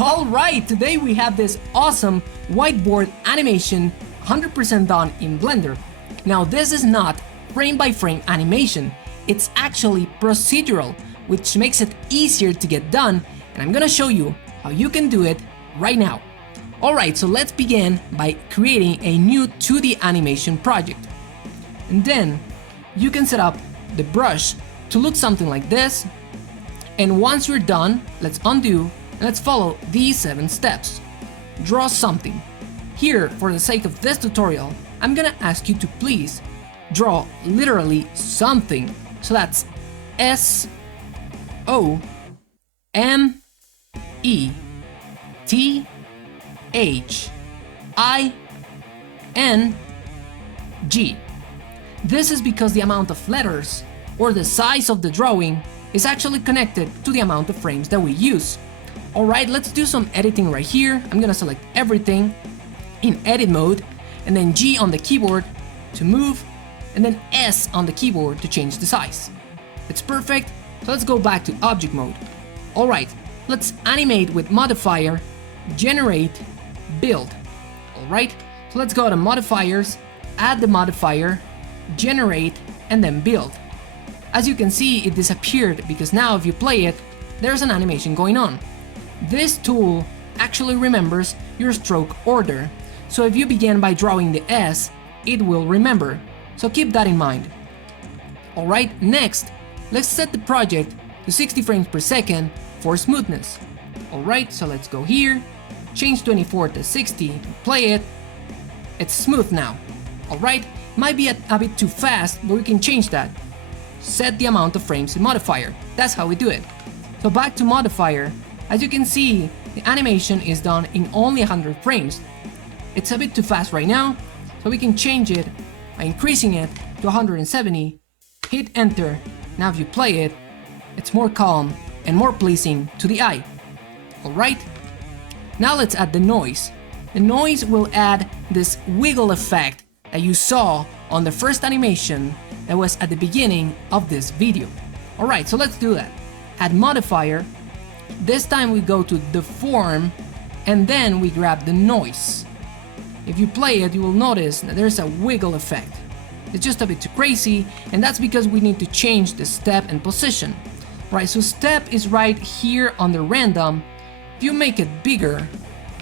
Alright, today we have this awesome whiteboard animation 100% done in Blender. Now this is not frame by frame animation, it's actually procedural, which makes it easier to get done, and I'm gonna show you how you can do it right now. Alright, so let's begin by creating a new 2D animation project. And then you can set up the brush to look something like this, and once you're done, let's undo and let's follow these 7 steps. Draw something. Here, for the sake of this tutorial, I'm gonna ask you to please draw literally something. So that's SOMETHING. This is because the amount of letters or the size of the drawing is actually connected to the amount of frames that we use. Alright, let's do some editing right here. I'm gonna select everything in edit mode, and then G on the keyboard to move, and then S on the keyboard to change the size. It's perfect, so let's go back to object mode. Alright, let's animate with modifier, generate, build. Alright, so let's go to modifiers, add the modifier, generate, and then build. As you can see, it disappeared because now if you play it, there's an animation going on. This tool actually remembers your stroke order, so if you begin by drawing the S, it will remember, so keep that in mind. Alright, next, let's set the project to 60 frames per second for smoothness. Alright, so let's go here, change 24 to 60, play it, it's smooth now. Alright, might be a bit too fast, but we can change that. Set the amount of frames in modifier, that's how we do it. So back to modifier, as you can see, the animation is done in only 100 frames. It's a bit too fast right now, so we can change it by increasing it to 170, hit enter. Now if you play it, it's more calm and more pleasing to the eye. Alright, now let's add the noise. The noise will add this wiggle effect that you saw on the first animation that was at the beginning of this video. Alright, so let's do that. Add modifier. This time we go to the form, and then we grab the noise. If you play it, you will notice that there's a wiggle effect. It's just a bit too crazy, and that's because we need to change the step and position. Right, so step is right here on the random. If you make it bigger,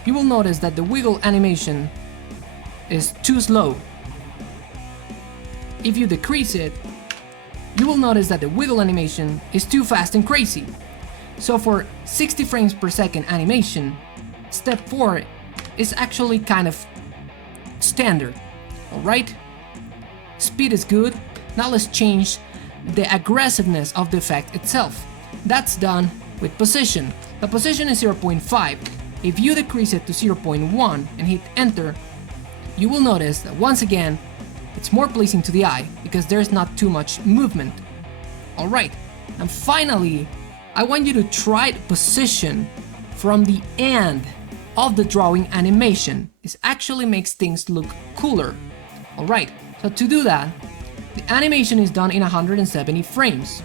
you will notice that the wiggle animation is too slow. If you decrease it, you will notice that the wiggle animation is too fast and crazy. So for 60 frames per second animation, step 4 is actually kind of standard. Alright? Speed is good. Now let's change the aggressiveness of the effect itself. That's done with position. The position is 0.5. If you decrease it to 0.1 and hit enter, you will notice that once again, it's more pleasing to the eye because there's not too much movement. Alright, and finally, I want you to try the position from the end of the drawing animation. This actually makes things look cooler. Alright, so to do that, the animation is done in 170 frames,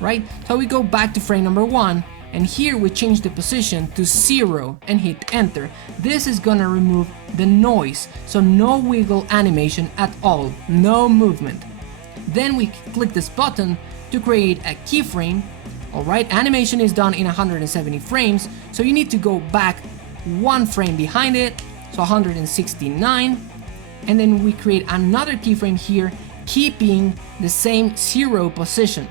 right? So we go back to frame number 1, and here we change the position to 0 and hit enter. This is gonna remove the noise, so no wiggle animation at all, no movement. Then we click this button to create a keyframe. Alright, animation is done in 170 frames, so you need to go back 1 frame behind it, so 169, and then we create another keyframe here, keeping the same 0 position.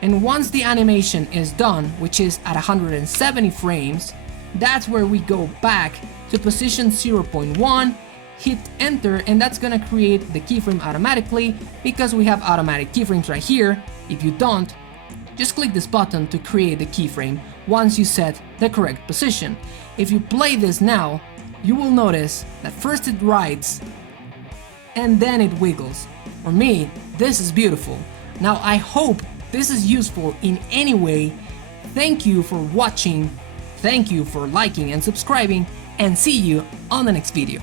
And once the animation is done, which is at 170 frames, that's where we go back to position 0.1, hit enter, and that's gonna create the keyframe automatically because we have automatic keyframes right here. If you don't, just click this button to create the keyframe once you set the correct position. If you play this now, you will notice that first it writes and then it wiggles. For me, this is beautiful. Now I hope this is useful in any way. Thank you for watching, thank you for liking and subscribing, and see you on the next video.